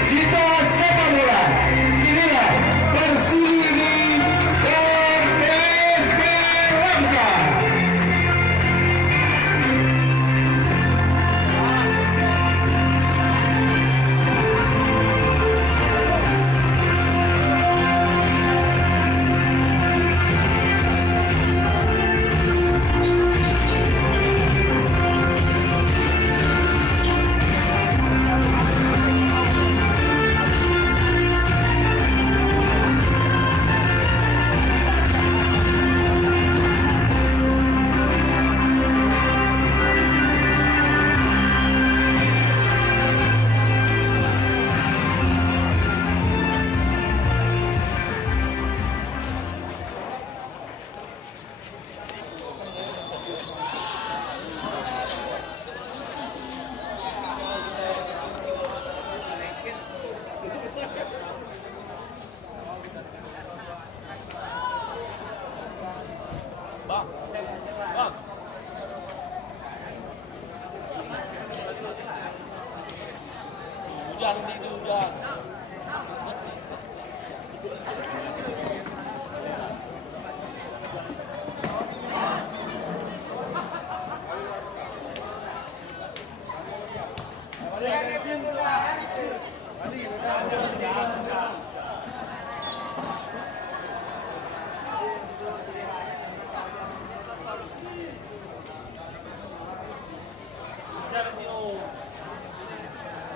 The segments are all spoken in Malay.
Cita sepak bola. Inilah bersiri di MSP Lamsa. Hujan di hujan.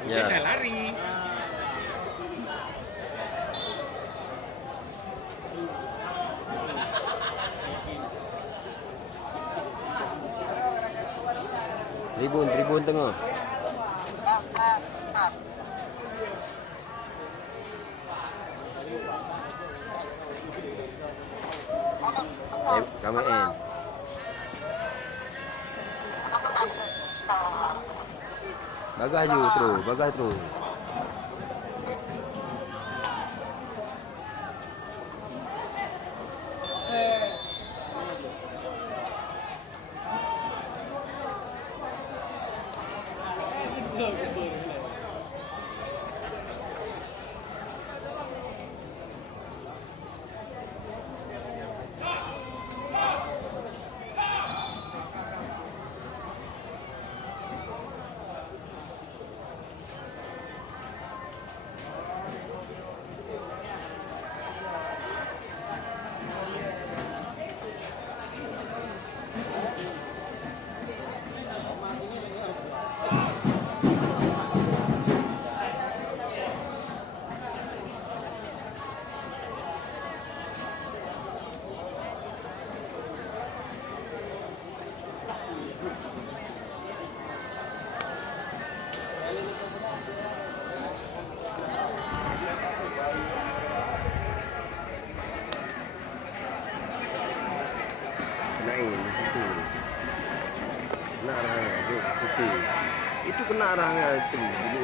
Ya. Lari. Tribun tengah. KMN. Bagas je terus, bagas terus. Naik di situ. Kena arahnya, tu situ. Itu kena arahnya itu. Jadi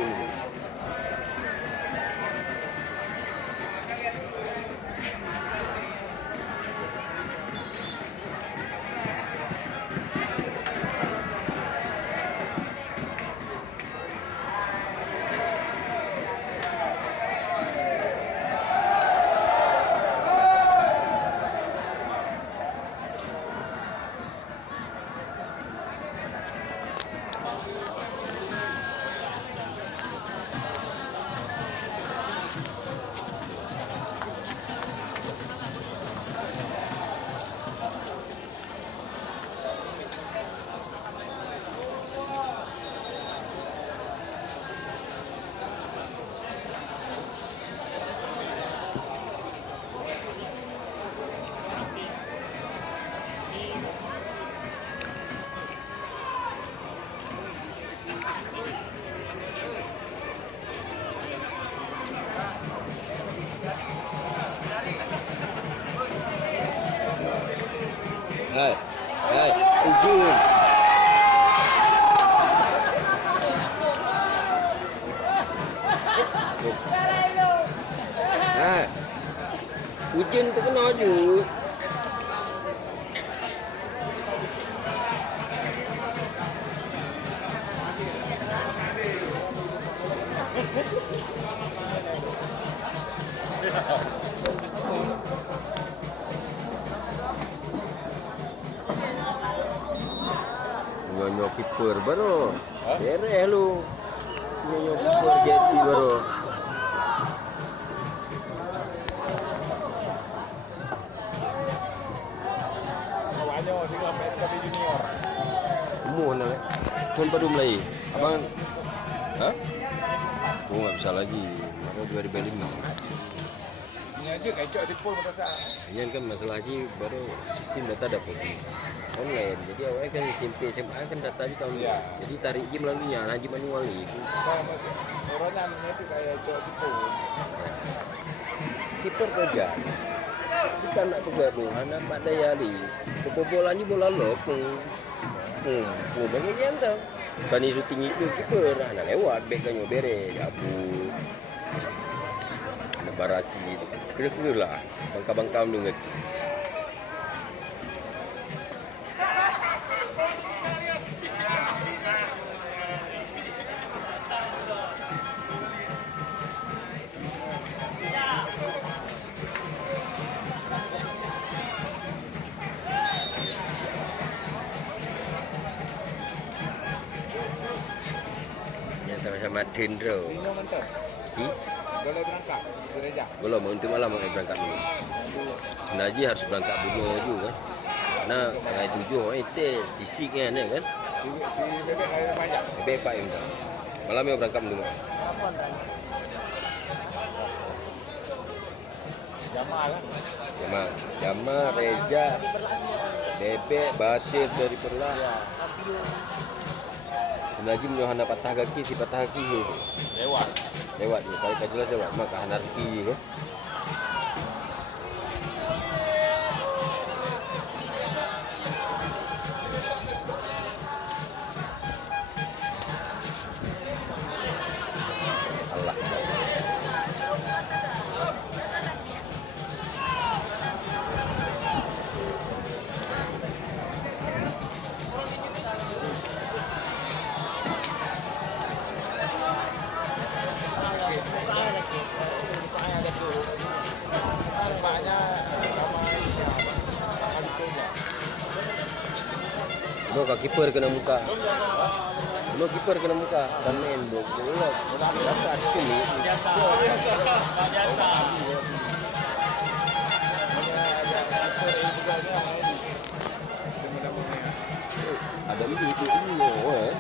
Hai, ujung. Hai, hujan tu kena je. kiper baru. Beres lu. Nyonya kiper jadi baru. Kawannya dengan PSKB Junior. Kamu mana? Tuan baru mulai. Abang, hah? Oh nggak bisa lagi. Baru 2005. Ini aja kacau di pol pada saat. Ini kan masalah lagi baru sistem data dapat online. Jadi awalnya kan SMP SMA kan data aja tahun Ya. Jadi tarik je melaluinya, haji manual itu. Sama sih. Orangnya itu kayak cok si pol. Kiper kerja. Bukan nak pegang tu, anak mak daya ni. Kebobolan ni bola lock. Banyak yang tahu. Kan isu tinggi itu kiper, anak lewat, bekanya beres, abu. Anak barasi, kira-kira lah. Bangka-bangka mendengar. Sama Tindro. Sino mantap. Boleh berangkat. Sudah. Belum, untuk malam mau berangkat dulu. Sebenarnya harus berangkat dulu juga kan. Karena tanggal 7 tes fisik kan kan. Si bebek ada banyak. Bebek Pak Imam. Malam mau berangkat dulu. Jamal lah. Jamal, Reza, Bebek, Basir dari Perlah. Sebenarnya Yohana patah kaki, si patah kaki tu. Lewat ni. Kalau tak jelas lewat, maka anarki je kan. Allah. Lo kak kiper kena muka. Lo kiper kena muka. Dan main bola. Biasa sini. Biasa. Ada ini itu dulu eh.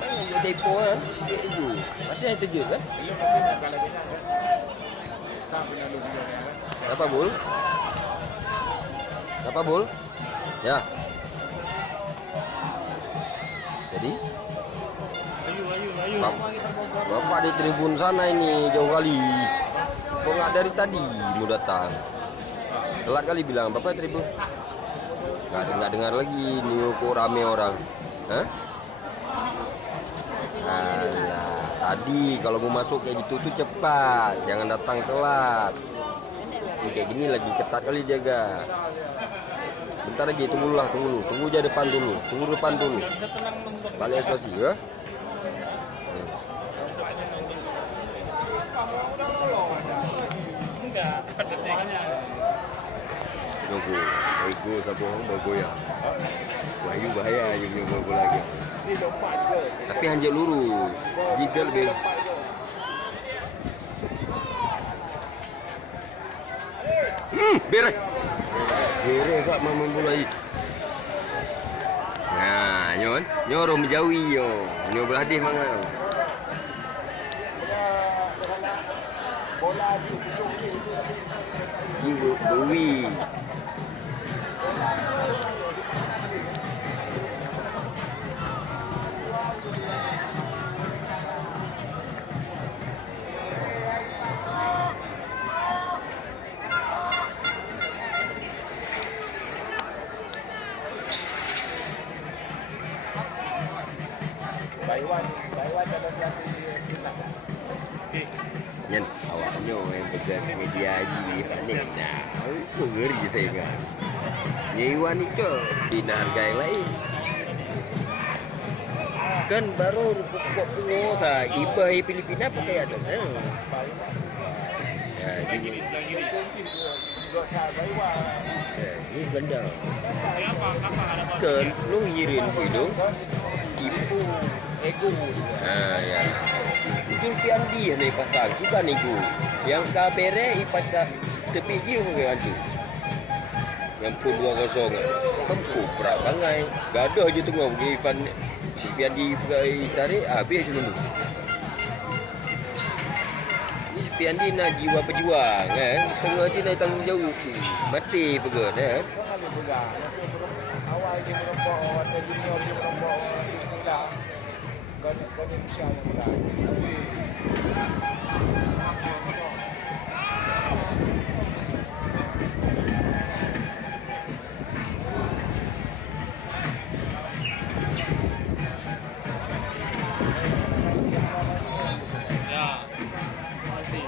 Banyak depo kan. Itu. Masih yang terjun kan? Apa bul? Apa bul? Ya. Jadi Bapak di tribun sana ini jauh kali. Kok nggak dari tadi mau datang? Telat kali bilang Bapak tribun. Nggak dengar lagi nih kok rame orang. Hah? Alah, tadi kalau mau masuk kayak gitu tuh cepat, jangan datang telat. Ini kayak gini lagi ketat kali jaga. Bentar lagi, tunggu aja depan dulu, tunggu depan dulu. Balik situasi ya. Tunggu, ego siapa orang bergoyang. Wahyu bahaya je punya bola lagi. Tapi hanjak lurus, jika lebih. Beres. Beres Pak main bola ni. Nah, nyorong menjauhi yo. Nyor berhadis mangan. Bola Jiwa Dewi. Taiwan ada pelatih timnas. Nyen, awaknya yang pegang media haji ni. Nah, itu ngeri saya kan. Nyewan itu tidak harga yang lain. Kan baru pokok tunggu tak iba Filipina pakai ada. Ya, ini. Ini benda. Kan lu ngirim itu. tipu. Ego juga. Ya. Itu Piandi yang naik pasang. Kita nego. Yang kabere ipat tepi dia bukan tu. Yang pun 2-0. Tempuh berat bangai. Gaduh je tengok pergi Ivan. Piandi pergi tarik habis dulu. Ni Piandi nak jiwa pejuang kan. Tengah je nak tanggungjawab. Mati pergi kan. Kali juga. Masa awal dia merompak atau junior dia merompak bismillah. Gani insya-Allah mulai. Ya. Masih.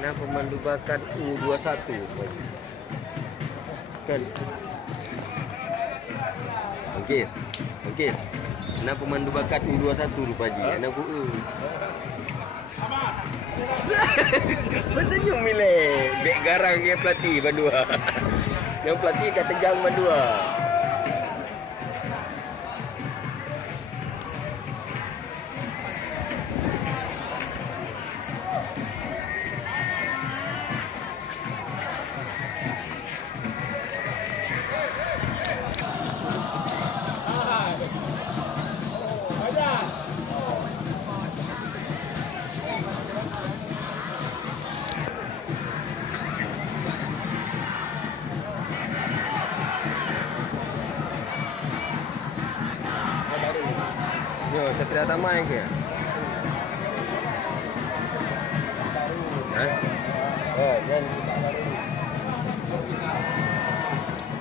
Nah, pemandu bakat U21 kan? Mungkin. Nah, pemandu bakat U21 rupaji. Anak ku. Senyum mile. Bek garang yang pelatih Bandua. Yang pelatih kat Tegang Bandua. Yo, Satria Tamai ke? Hah? Oh, dan kita baru.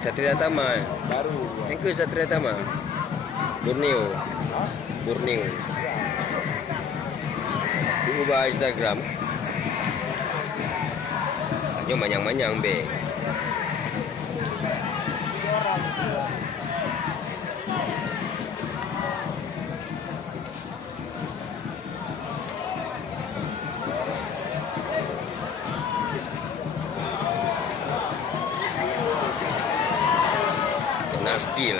Satria Tamai. Baru. Yang ke Satria Tamai? Borneo. Borneo. Ubah Instagram. Hanya manyang-manyang be. Skill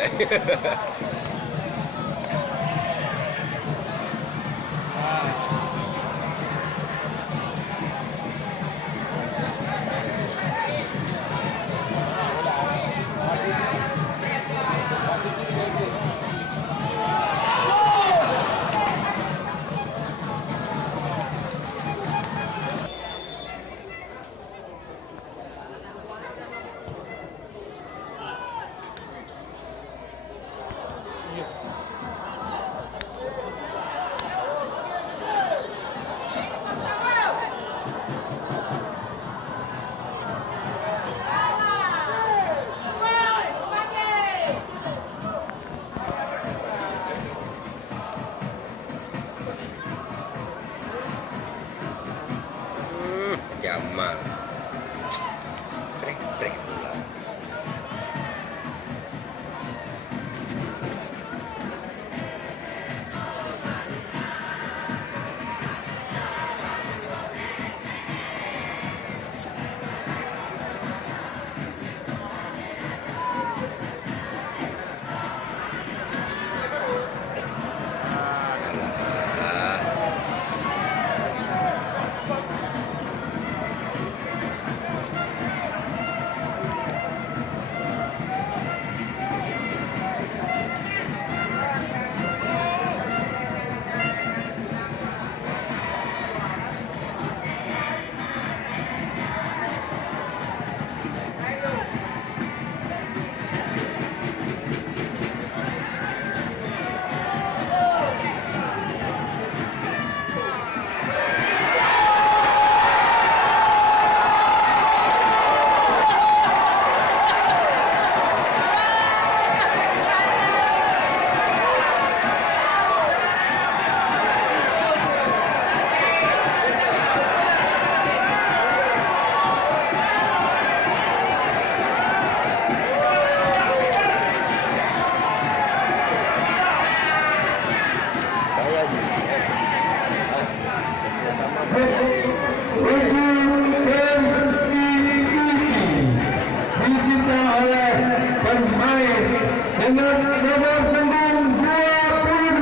dengan nomor punggung 22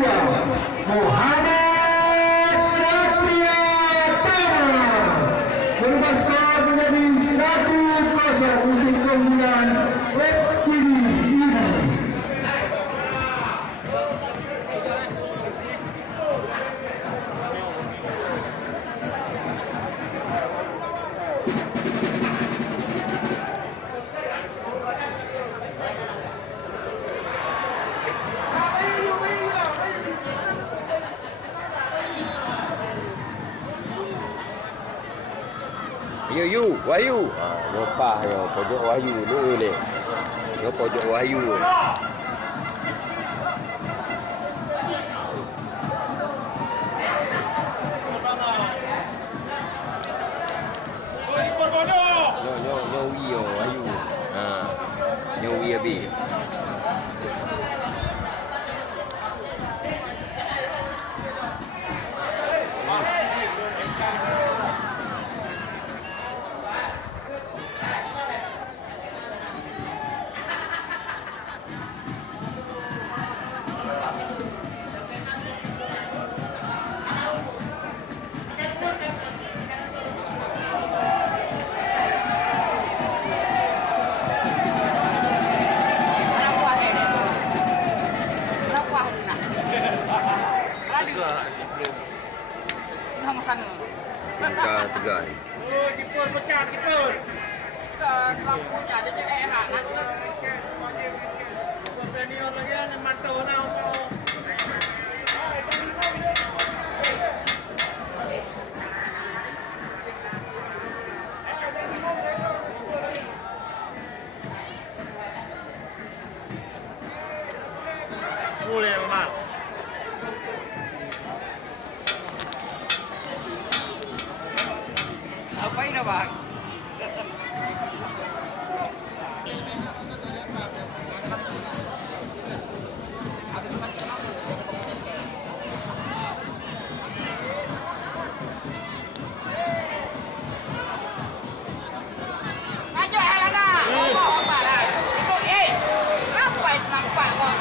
Muhammad Satria Tama berubah skor menjadi 1-0 untuk keunggulan FCD ini. Yu, Wahyu. Lupa yo pojok Wahyu dulu ni. Yo pojok Wahyu. Nyo Wio Wahyu. Nyo Wio abi. Angka 3. Kiper pecah, kiper. Lampunya jadi enak nanti. Senior lagi yang mantau nak. Boleh, Mak. Apa ini bang? Maju Helena. Apa lah? Apa itu nampak bang?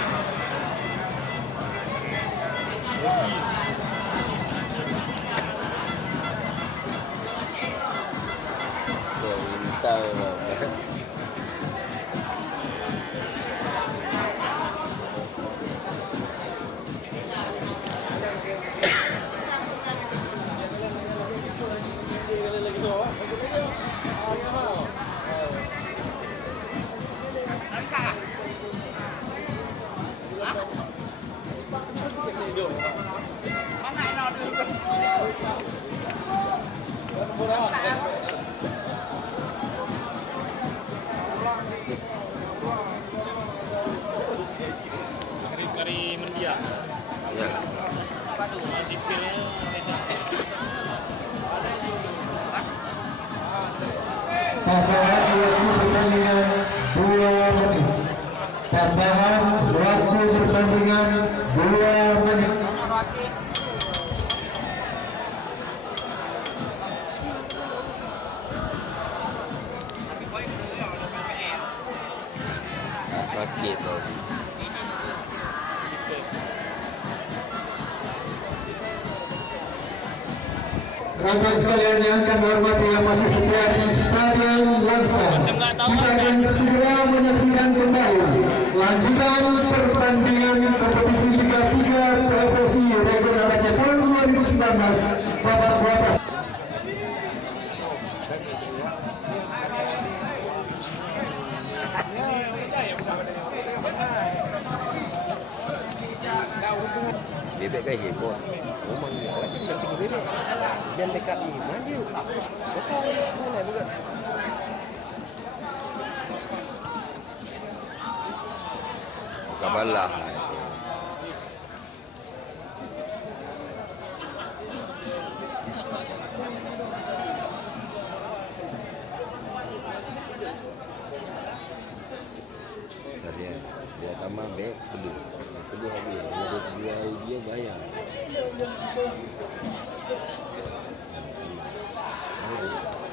Tahu lah. Kari mendiang. Ya. Masih filmnya. Tambahan waktu pertandingan 2 menit. Sakit tau. Rakan sekalian yang akan menghormati yang masih setia di Stadion Langsar, kita akan segera menyaksikan kembali lanjutan pertandingan kompetisi Liga 3 PSSI Regional Aceh tahun 2019 babak kuarter. Bebek kan heboh. Rumah ni orang ni yang tinggi bebek. Biar dekat ni. Maju. Besar ni. Mana juga. Kabalah. Dia tambah beg kedua habis dia bayar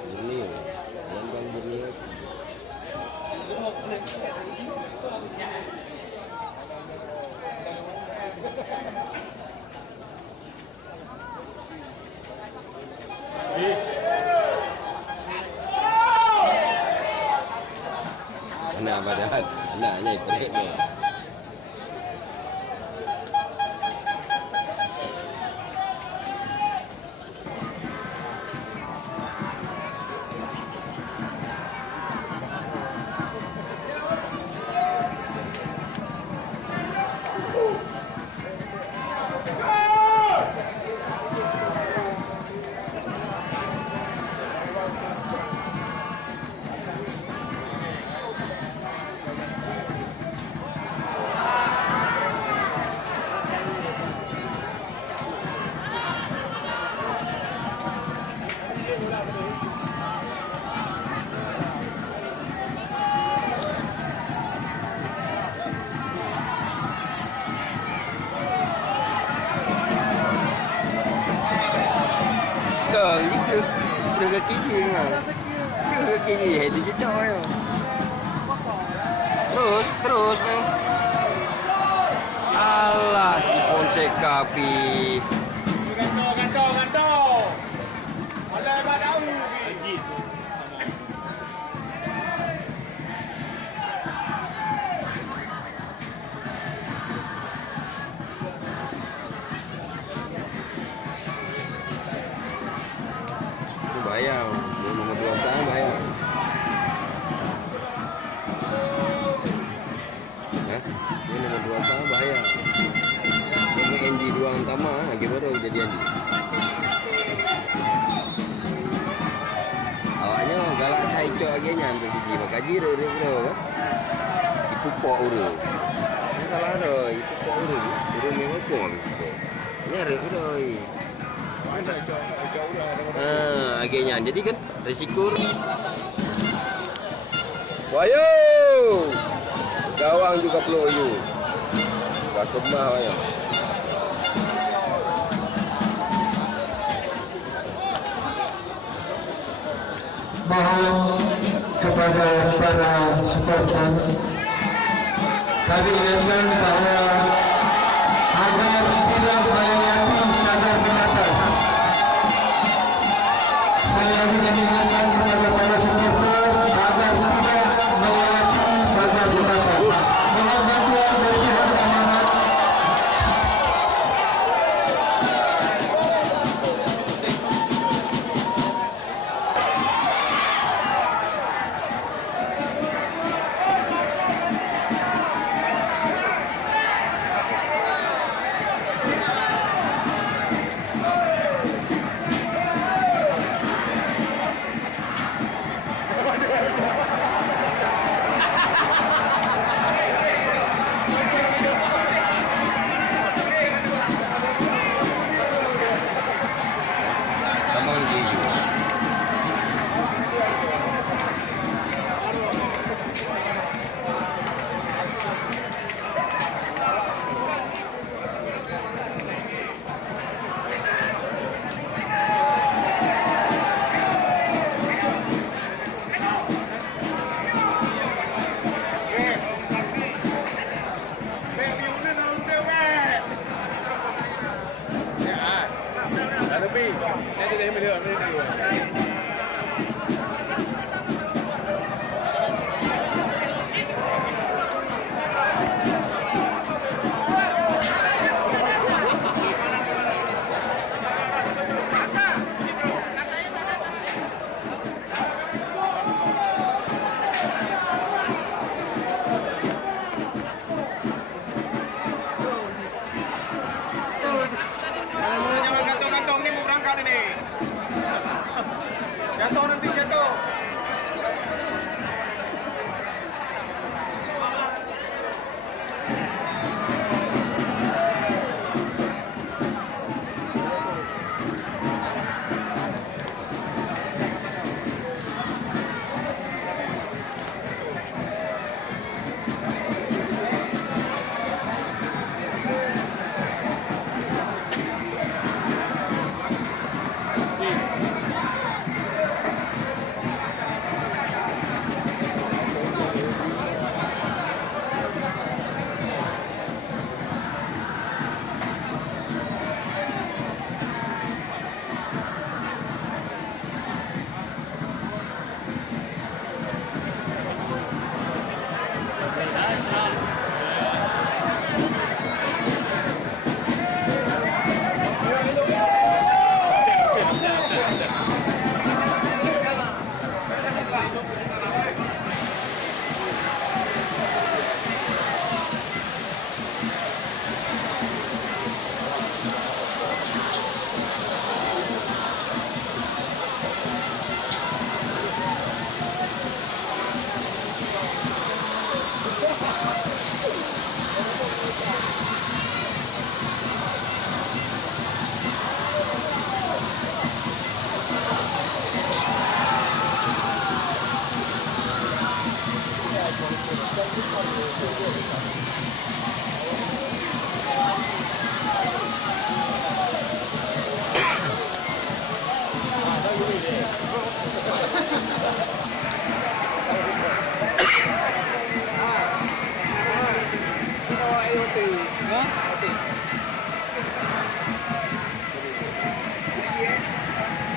jernih lambang jernih Anak badan, anaknya peliknya. Udah kaki je mah. Kaki ni head je coy. Terus mah. Alah si Fonseca pi. Gantong. Alai badau. Ajit. Bayang, nomor 2 sana bayang. Hah? Ini nomor 2 sana bayang. Nomor NG 2 utama lagi baru kejadian ni. Awaknya galak cai cok lagi nyantuk gigi makaji dia bro. Ipupok uru. Ini salah dah, ipupok uru. Uru memang kong. Nyari bro. Agaknya jadi kan risiko. Wayo, gawang juga perlu you. Gak kemah wayo. Mohon kepada para supporter kami ingatkan bahwa agar tidak melewati standar batas. Saya mengingatkan kepada para supporter agar tidak melewati batas batas. Mohon bantuan dari pihak keamanan.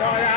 Rồi